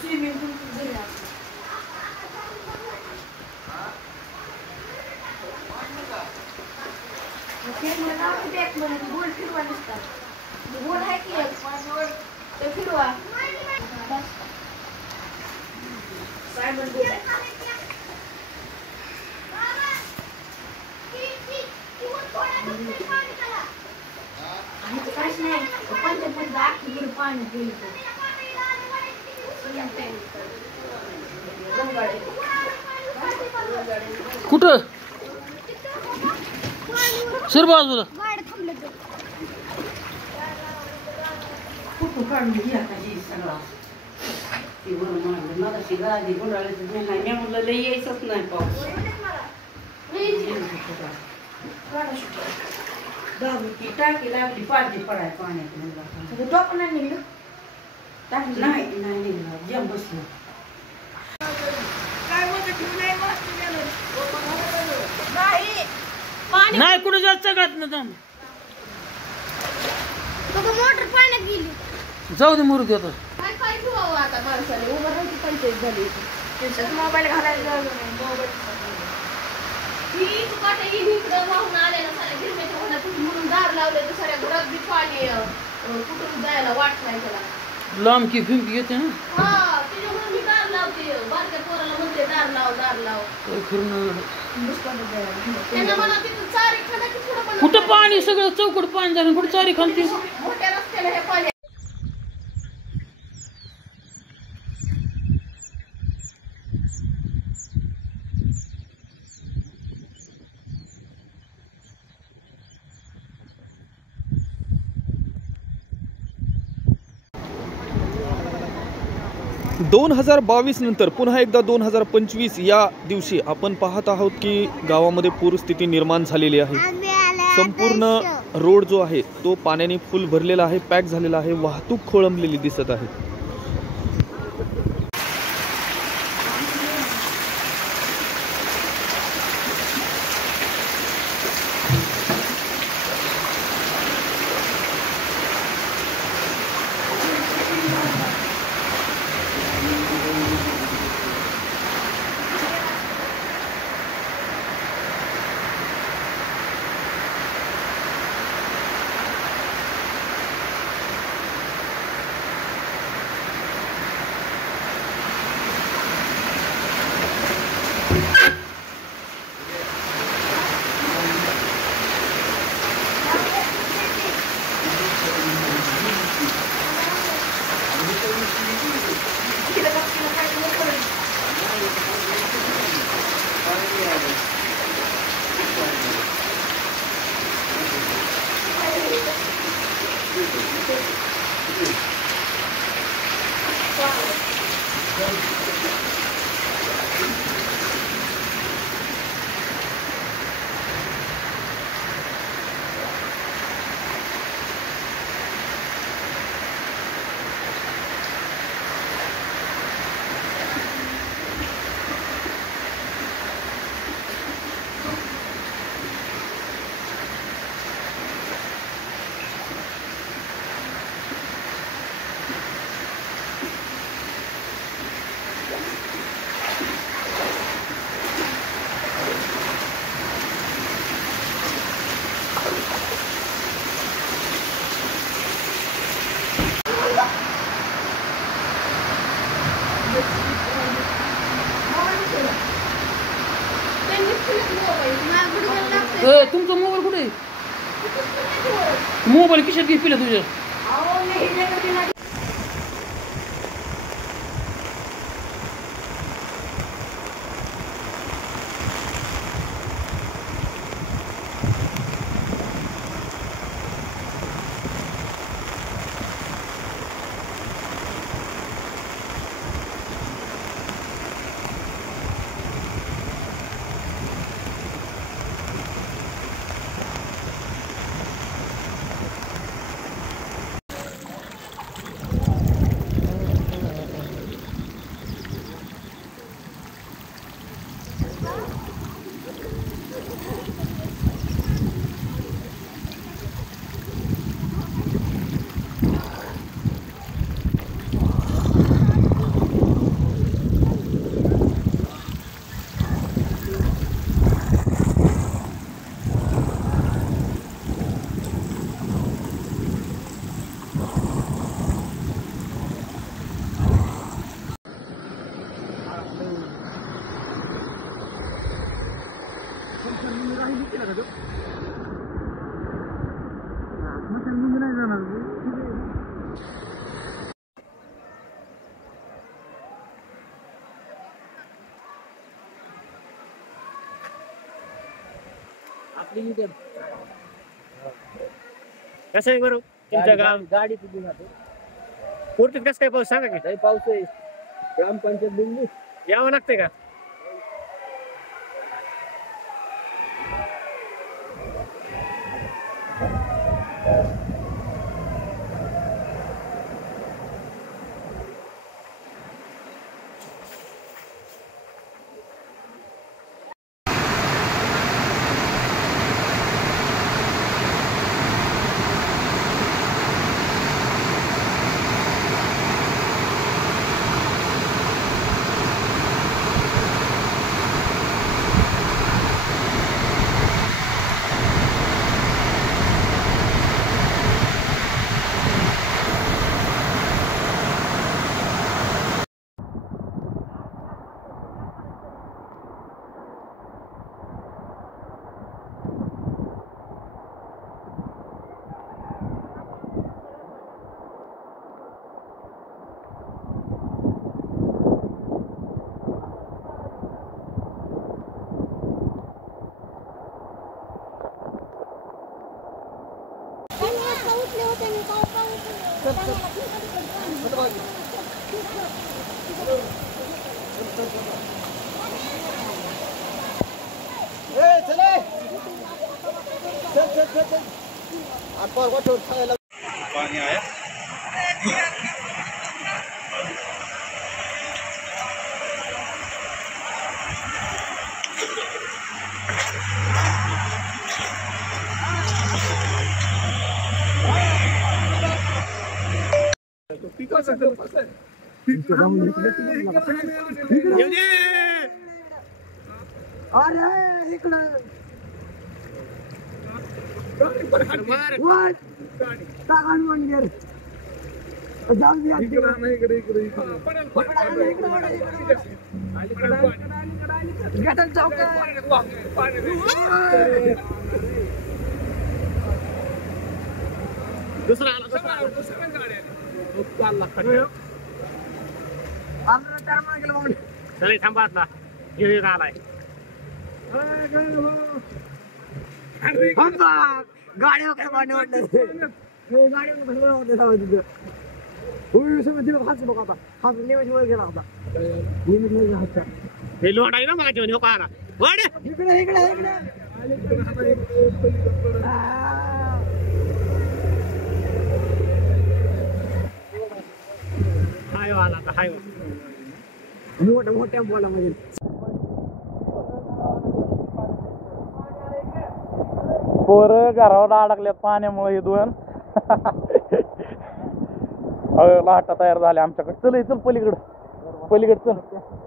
Swimming पूल घरी गोल फिरवा दिसतात गोल आहे की ते फिरवा सायमन आणि काहीच नाही पंचायत आखी पाणी गेलं कुठं सर बाजूला कुठं काढून घ्या काही सगळा ती बरोबर म्हणलं मला ती गादी गुंडाळायचं नाही मी म्हणलं लई यायचंच नाही पाऊस ती टाकी लागली पाठी पडाय पाण्यात म्हणलं टोप नाही निघलं नाही नाही निघला जम बसलं नाही कुठे जास्त सगळ्यात ना जाऊन मोटर पाण्यात गेली जाऊ दे मुरू देतो आता माणसाने उभं राहायची पंचायत झाली त्यांच्यात मोबाईल घालायला इकडं वाहून आलेलं साऱ्या गिरमेच्या होण्यात म्हणून दार लावले तर साऱ्या घरात बी पाणी कुठून जायला वाट नाही त्याला लांब की फिमकी येते ना हा त्याच्यामुळे मी दार लावते बारक्या पोराला म्हणते दार लाव त्यांना म्हणा तिथून चारी खाना की पुढं कुठं पाणी सगळं चौकट पाणी झालं कुठं चारी खालती मोठ्या रस्त्याला हे पाणी दोन 2022 नंतर पुन्हा एकदा 2025 या दिवशी आपण पाहत आहोत की गावामध्ये पूरस्थिती निर्माण झालेली आहे। संपूर्ण रोड जो आहे तो पाण्याने फुल भरलेला आहे, पॅक झालेला आहे, वाहतूक खोळंबलेली दिसत आहे। तुमचा मोबाईल कुठे? मोबाईल खिशात घे पिला तुझ्या। कसं आहे बरं तुमच्या गाव गाडी तुझी जाते पूर्तीत कसं काय पाऊस सांगा की काही पाऊस आहे ग्रामपंचायत दिल्ली यावं लागतंय का पाणी आहे चल थांबा आता घेऊन आलाय गाडी वगैरे पाणी वाटलं गाडी हाच बघ आता हाच लिमिट वर गेला होता लिमिट वर गेला हे लोड आहे ना माझ्या जेवण पाहा वाढ इकडे इकडे इकडे हाय वाला आता हाय मोठ्या मोठ्या बोला म्हणजे पोरं घरावर अडकल्यात पाण्यामुळे हे दोन लाटा तयार झाल्या आमच्याकडे. चल चल पलीकडे चल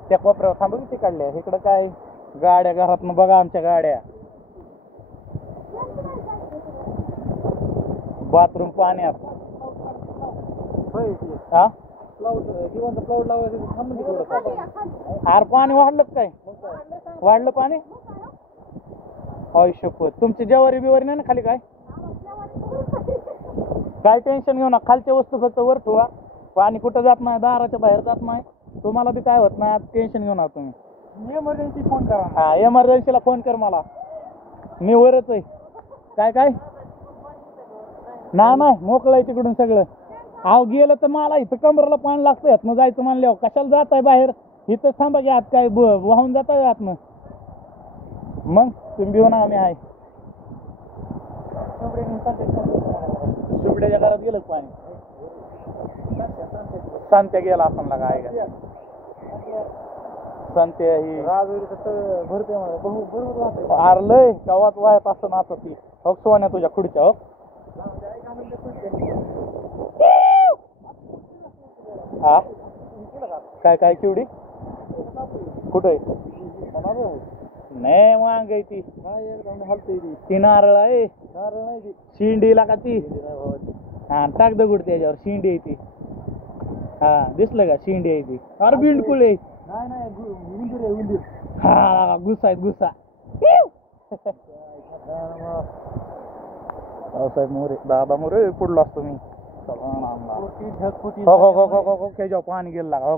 त्या कोपऱ्यावर थांबा किती काढल्या इकडं काय गाड्या घरातनं बघा आमच्या गाड्या बाथरूम पाण्यात. हा जिवंत प्लाउड लावायचं थांबून तिकडं आर पाणी वाढलं काय वाढलं पाणी शपथ तुमची जेवारी बिवारी नाही ना खाली काय टेन्शन घेऊ ना खालच्या वस्तू फक्त वर ठेवा पाणी कुठं जात नाही दाराच्या बाहेर जात नाही तुम्हाला बी काय होत नाही टेन्शन घेऊ ना तुम्ही एमर्जन्सी फोन करा. हा एमर्जन्सीला फोन कर मला मी वरच आहे काय नाही मोकळं आहे तिकडून सगळं. आव गेलं तर मला इथं कमरेला पाणी लागतं यातनं जायचं म्हणल्यावर कशाला जात आहे बाहेर इथं थांबा की आत काय वाहून जात आहे यातनं मग तुम्ही भिऊ ना आम्ही आहे शुभड्याच्या घरात गेलं पाणी संत्या गेला असं लागा आहे का संत्या ही भरते आरलंय गावात वाहत असं ना आता ती हो सोन्या तुझ्या खुडच्या हो हा काय केवढी कुठे नाही वांग आहे ती नारळ आहे शिंडीला का ती हा टाक दगड त्याच्यावर शिंडी आहे ती हा दिसलं का शिंडी आहे ती अरे बिंडकुळ आहे हा गुस्सा आहेत गुस्सा रावसाहेब मोरे, दादा मोरे पुढला असतो मी. हो हो हो हो हो त्याच्यावर पाणी गेलं हो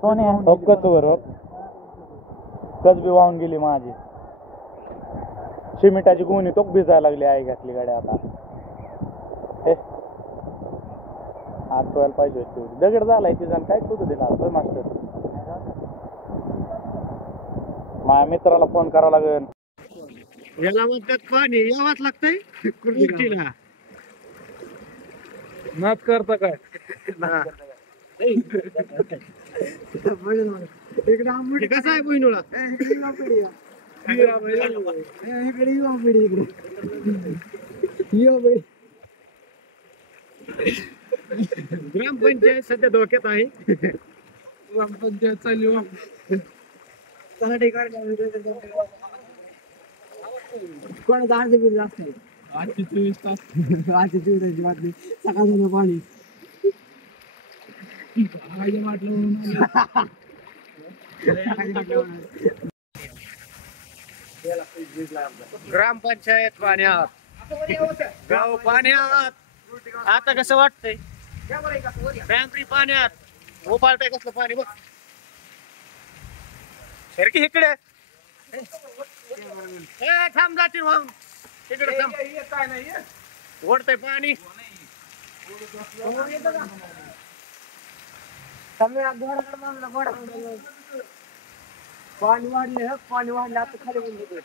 सोन्या हो कच वर हो कच बी वाहून गेली माझी. सिमेंटाची गुणी तो भिजायला लागली आई घातली गाड्या आता. हे आठवायला पाहिजे होती तेवढी. दगड झालाय तिचा काय तुझं दिला मास्टर. माझ्या मित्राला फोन करावा लागेल. याला म्हणतात पाणी यावाच लागतंय गोष्टीला. नाच करता काय कसं आहे बहिणूला ग्रामपंचायत सध्या धोक्यात आहे. ग्रामपंचायत चालली कोणाचा अर्ज बिल जास्त नाही. 24 तास 24 बातमी सकाळ पाणी ग्रामपंचायत पाण्यात, गाव पाण्यात. आता कसं वाटतंय बँकरी पाण्यात. उपाळतंय कसलं पाणी बघ. सारखी इकडे थांब जातील वाहून तिकडे थांब. ओढतंय पाणी. पाणी वाढले पाणी वाढले आता खाली होऊन गेले.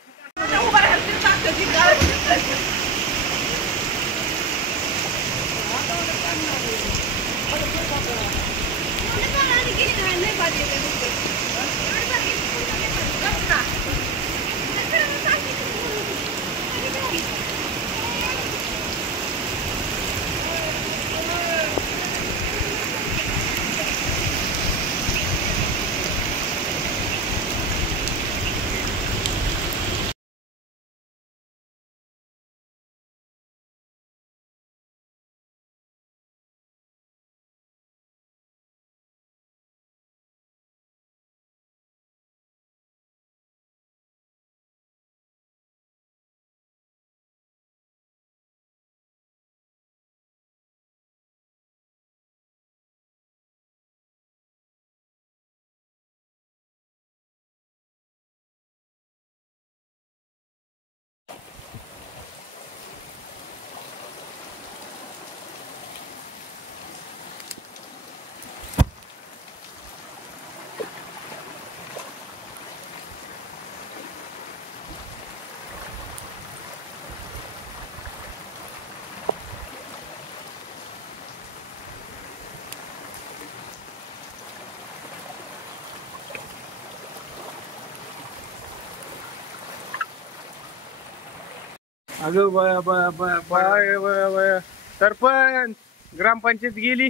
अगं बाया बाया बाया बाया बाया बाया. सरपंच ग्रामपंचायत गेली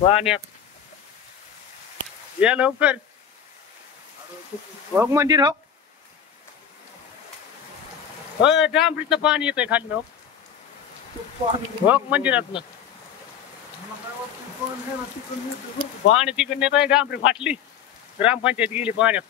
पाण्यात. या लवकर. हो मंदिर हो डांबरीचं पाणी येतंय खाली हो. हो मंदिरातलं पाणी तिकडे येत आहे. डांबरी फाटली. ग्रामपंचायत गेली पाण्यात.